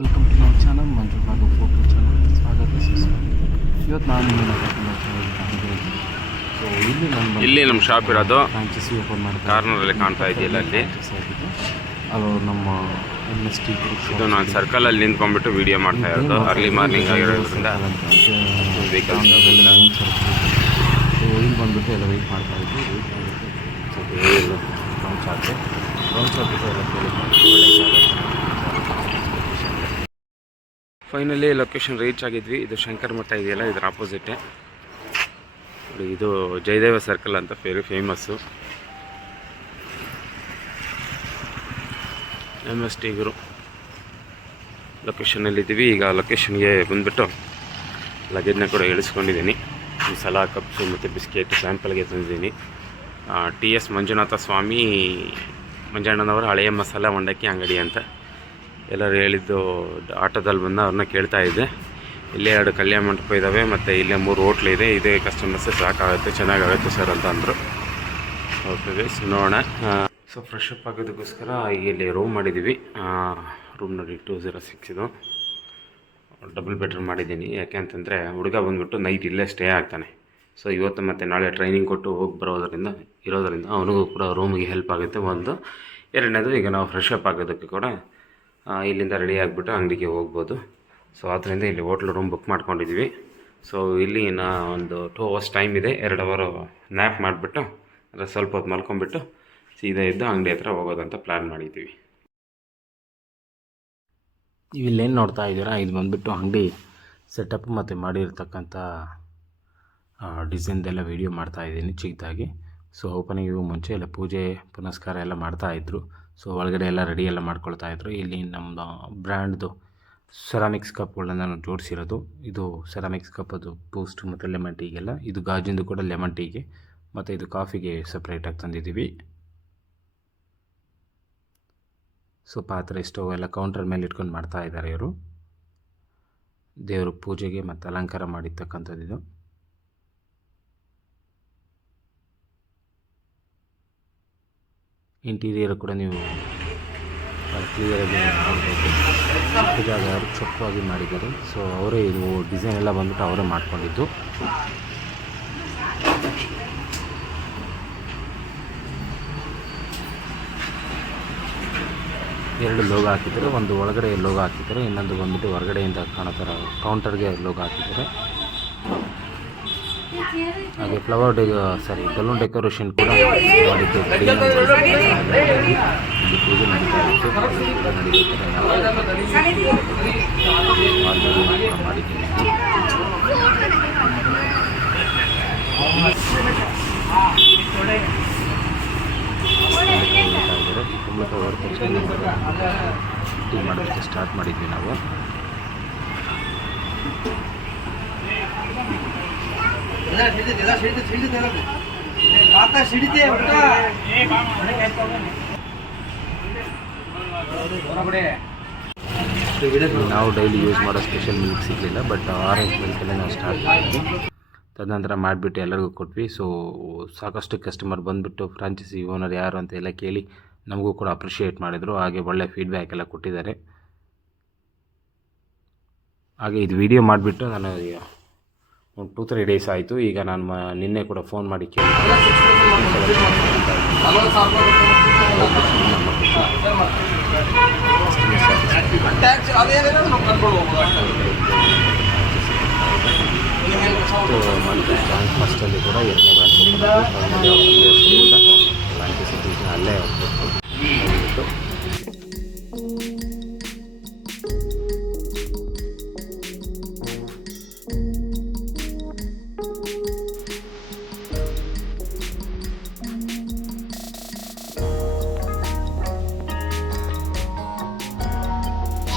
Welcome to my channel ಮಂಜು ಹಾಗೂ photo channel ಸ್ವಾಗತ ಸುಸ್ವಾಗತ. ಇವತ್ತು ನಾನು ಇಲ್ಲಿ ನಮ್ಮ ಶಾಪ್ ಇರೋದು ಫ್ರಾಂಚೈಸಿ ಓಪನ್ ಮಾಡ್ತಾರೆ ಕಾರ್ನರಲ್ಲಿ ಕಾಣ್ತಾ ಇದೆಯಲ್ಲ ಅಲ್ಲಿ ಅದು ನಮ್ಮ MS ಟಿ ಇದು ನಾನು ಸರ್ಕಲಲ್ಲಿ ನಿಂತ್ಕೊಂಡ್ಬಿಟ್ಟು ವಿಡಿಯೋ ಮಾಡ್ತಾ ಇರೋದು ಅರ್ಲಿ ಮಾರ್ನಿಂಗ್ ಆಗಿರೋದ್ರಿಂದ ಇಲ್ಲಿ ಬಂದುಬಿಟ್ಟು ಎಲ್ಲ ವೆಯ್ಟ್ ಮಾಡ್ತಾ ಇದ್ವಿ. ರೌಂಡ್ ಶಾಪ್ ಎಲ್ಲ ಫೈನಲಿ ಲೊಕೇಶನ್ ರೀಚ್ ಆಗಿದ್ವಿ. ಇದು ಶಂಕರ ಮಠ ಇದೆಯಲ್ಲ, ಇದರ ಆಪೋಸಿಟೇ ಇದು ಜಯದೇವ ಸರ್ಕಲ್ ಅಂತ ವೆರಿ ಫೇಮಸ್ಸು. MS ಟಿ ಗುರು ಲೊಕೇಶನಲ್ಲಿದ್ದೀವಿ. ಈಗ ಲೊಕೇಶನ್ಗೆ ಬಂದುಬಿಟ್ಟು ಲಗೇಜ್ನ ಕೂಡ ಇಳಿಸ್ಕೊಂಡಿದ್ದೀನಿ. ಮಸಾಲ ಕಪ್ಸು ಮತ್ತು ಬಿಸ್ಕೆಟ್ ಸ್ಯಾಂಪಲ್ಗೆ ತಂದಿದ್ದೀನಿ. TS ಮಂಜುನಾಥ ಸ್ವಾಮಿ ಮಂಜಣ್ಣನವರ ಹಳೆಯ ಮಸಾಲ ಮಂಡಕ್ಕಿ ಅಂಗಡಿ ಅಂತ ಎಲ್ಲರೂ ಹೇಳಿದ್ದು ಆಟೋದಲ್ಲಿ ಬಂದು ಅವ್ರನ್ನ ಕೇಳ್ತಾ ಇದ್ದೆ. ಇಲ್ಲೇ 2 ಕಲ್ಯಾಣ ಮಂಟಪ ಇದ್ದಾವೆ ಮತ್ತು ಇಲ್ಲೇ 3 ಹೋಟ್ಲ್ ಇದೆ, ಇದೇ ಕಸ್ಟಮರ್ಸೇ ಸಾಕಾಗುತ್ತೆ, ಚೆನ್ನಾಗಾಗುತ್ತೆ ಸರ್ ಅಂತ ಅಂದರು. ಓಕೆ ಗೈಸ್, ನೋಡೋಣ. ಸೊ ಫ್ರೆಶ್ ಅಪ್ ಆಗೋದಕ್ಕೋಸ್ಕರ ಇಲ್ಲಿ ರೂಮ್ ಮಾಡಿದ್ದೀವಿ. ರೂಮ್ ನೋಡಿ 206 ಇದು ಡಬಲ್ ಬೆಡ್ರೂಮ್ ಮಾಡಿದ್ದೀನಿ. ಯಾಕೆ ಅಂತಂದರೆ ಹುಡುಗ ಬಂದುಬಿಟ್ಟು ನೈಟ್ ಇಲ್ಲೇ ಸ್ಟೇ ಆಗ್ತಾನೆ. ಸೊ ಇವತ್ತು ಮತ್ತು ನಾಳೆ ಟ್ರೈನಿಂಗ್ ಕೊಟ್ಟು ಹೋಗಿ ಇರೋದರಿಂದ ಅವನಿಗೂ ಕೂಡ ರೂಮಿಗೆ ಹೆಲ್ಪ್ ಆಗುತ್ತೆ. ಒಂದು ಎರಡನೇದು, ಈಗ ನಾವು ಫ್ರೆಶ್ ಅಪ್ ಆಗೋದಕ್ಕೆ ಕೂಡ ಇಲ್ಲಿಂದ ರೆಡಿ ಆಗಿಬಿಟ್ಟು ಅಂಗಡಿಗೆ ಹೋಗ್ಬೋದು. ಸೊ ಆದ್ದರಿಂದ ಇಲ್ಲಿ ಹೋಟ್ಲ್ ರೂಮ್ ಬುಕ್ ಮಾಡ್ಕೊಂಡಿದ್ವಿ. ಸೊ ಇಲ್ಲಿ ಒಂದು 2 ಅವರ್ಸ್ ಟೈಮ್ ಇದೆ. 2 ಅವರ್ ನ್ಯಾಪ್ ಮಾಡಿಬಿಟ್ಟು ಅಂದರೆ ಸ್ವಲ್ಪ ಹೊತ್ತು ಮಲ್ಕೊಂಡ್ಬಿಟ್ಟು ಸೀದಾ ಇದ್ದು ಅಂಗಡಿ ಹತ್ರ ಹೋಗೋದಂತ ಪ್ಲ್ಯಾನ್ ಮಾಡಿದ್ದೀವಿ. ಇಲ್ಲೇನು ನೋಡ್ತಾ ಇದ್ದೀರಾ, ಇದು ಬಂದುಬಿಟ್ಟು ಅಂಗಡಿ ಸೆಟಪ್ ಮತ್ತು ಮಾಡಿರ್ತಕ್ಕಂಥ ಡಿಸೈನ್ದೆಲ್ಲ ವೀಡಿಯೋ ಮಾಡ್ತಾಯಿದ್ದೀನಿ ಚಿಕ್ಕದಾಗಿ. ಸೊ ಓಪನಿಂಗಿಗೂ ಮುಂಚೆ ಎಲ್ಲ ಪೂಜೆ ಪುನಸ್ಕಾರ ಎಲ್ಲ ಮಾಡ್ತಾಯಿದ್ರು. ಸೊ ಒಳಗಡೆ ಎಲ್ಲ ರೆಡಿ ಎಲ್ಲ ಮಾಡ್ಕೊಳ್ತಾಯಿದ್ರು. ಇಲ್ಲಿ ನಮ್ಮದು ಬ್ರ್ಯಾಂಡ್ದು ಸೆರಾಮಿಕ್ಸ್ ಕಪ್ಗಳನ್ನ ನಾನು ಜೋಡಿಸಿರೋದು. ಇದು ಸೆರಾಮಿಕ್ಸ್ ಕಪ್, ಅದು ಬೂಸ್ಟ್ ಮತ್ತು ಲೆಮನ್ ಟೀಗೆಲ್ಲ. ಇದು ಗಾಜಿಂದು ಕೂಡ ಲೆಮನ್ ಟೀಗೆ, ಮತ್ತು ಇದು ಕಾಫಿಗೆ ಸಪ್ರೇಟಾಗಿ ತಂದಿದ್ದೀವಿ. ಸೊ ಪಾತ್ರೆ ಸ್ಟವ್ ಎಲ್ಲ ಕೌಂಟರ್ ಮೇಲೆ ಇಟ್ಕೊಂಡು ಮಾಡ್ತಾ ಇದ್ದಾರೆ ಇವರು. ದೇವರು ಪೂಜೆಗೆ ಮತ್ತು ಅಲಂಕಾರ ಮಾಡಿರ್ತಕ್ಕಂಥದ್ದು ಇದು. ಇಂಟೀರಿಯರ್ ಕೂಡ ನೀವು ಕ್ಲಿಯರಾಗಿ ನೋಡ್ಬೋದು. ಜಾಗ ಅವರು ಚೊಕ್ಕವಾಗಿ ಮಾಡಿದ್ದಾರೆ. ಸೊ ಅವರೇ ಇದು ಡಿಸೈನ್ ಎಲ್ಲ ಬಂದ್ಬಿಟ್ಟು ಅವರೇ ಮಾಡ್ಕೊಂಡಿದ್ದು. ಎರಡು ಲೋಗೋ ಹಾಕಿದ್ದಾರೆ, ಒಂದು ಒಳಗಡೆ ಲೋಗೋ ಹಾಕಿದ್ದಾರೆ, ಇನ್ನೊಂದು ಬಂದ್ಬಿಟ್ಟು ಹೊರಗಡೆಯಿಂದ ಕಾಣೋ ಥರ ಕೌಂಟರ್ಗೆ ಲೋಗೋ ಹಾಕಿದ್ದಾರೆ. ಹಾಗೆ ಬಲೂನ್ ಡೆಕೋರೇಷನ್ ಕೂಡ ಮಾಡಿದ್ದು. ಪೂಜೆ ನಡೀತಾ ಇತ್ತು, ಮಾಡಿದ್ದೀನಿ. ಕುಂಬಳಕ ಹೊರ ತಕ್ಷಣ ಟೀ ಮಾಡೋದಕ್ಕೆ ಸ್ಟಾರ್ಟ್ ಮಾಡಿದ್ವಿ ನಾವು. ನಾವು ಡೈಲಿ ಯೂಸ್ ಮಾಡೋ ಸ್ಪೆಷಲ್ ಮಿಲ್ಕ್ ಸಿಗಲಿಲ್ಲ, ಬಟ್ ಆರೆಂಜ್ ಮಿಲ್ಕಲ್ಲೇ ನಾವು ಸ್ಟಾರ್ಟ್ ಮಾಡಿದ್ವಿ. ತದನಂತರ ಮಾಡಿಬಿಟ್ಟು ಎಲ್ಲರಿಗೂ ಕೊಟ್ವಿ. ಸೊ ಸಾಕಷ್ಟು ಕಸ್ಟಮರ್ ಬಂದುಬಿಟ್ಟು ಫ್ರಾಂಚೈಸಿ ಓನರ್ ಯಾರು ಅಂತ ಎಲ್ಲ ಕೇಳಿ ನಮಗೂ ಕೂಡ ಅಪ್ರಿಷಿಯೇಟ್ ಮಾಡಿದರು. ಹಾಗೆ ಒಳ್ಳೆ ಫೀಡ್ಬ್ಯಾಕ್ ಎಲ್ಲ ಕೊಟ್ಟಿದ್ದಾರೆ. ಹಾಗೆ ಇದು ವಿಡಿಯೋ ಮಾಡಿಬಿಟ್ಟು ನಾನು ಒಂದು 2-3 ಡೇಸ್ ಆಯಿತು. ಈಗ ನಾನು ನಿನ್ನೆ ಕೂಡ ಫೋನ್ ಮಾಡಿ ಕೇಳಿ ಫಸ್ಟಲ್ಲಿ ಕೂಡ 2ನೇ ಬ್ರಾಂಚ್ ಅಲ್ಲೇ ಹೋಗ್ಬೇಕು.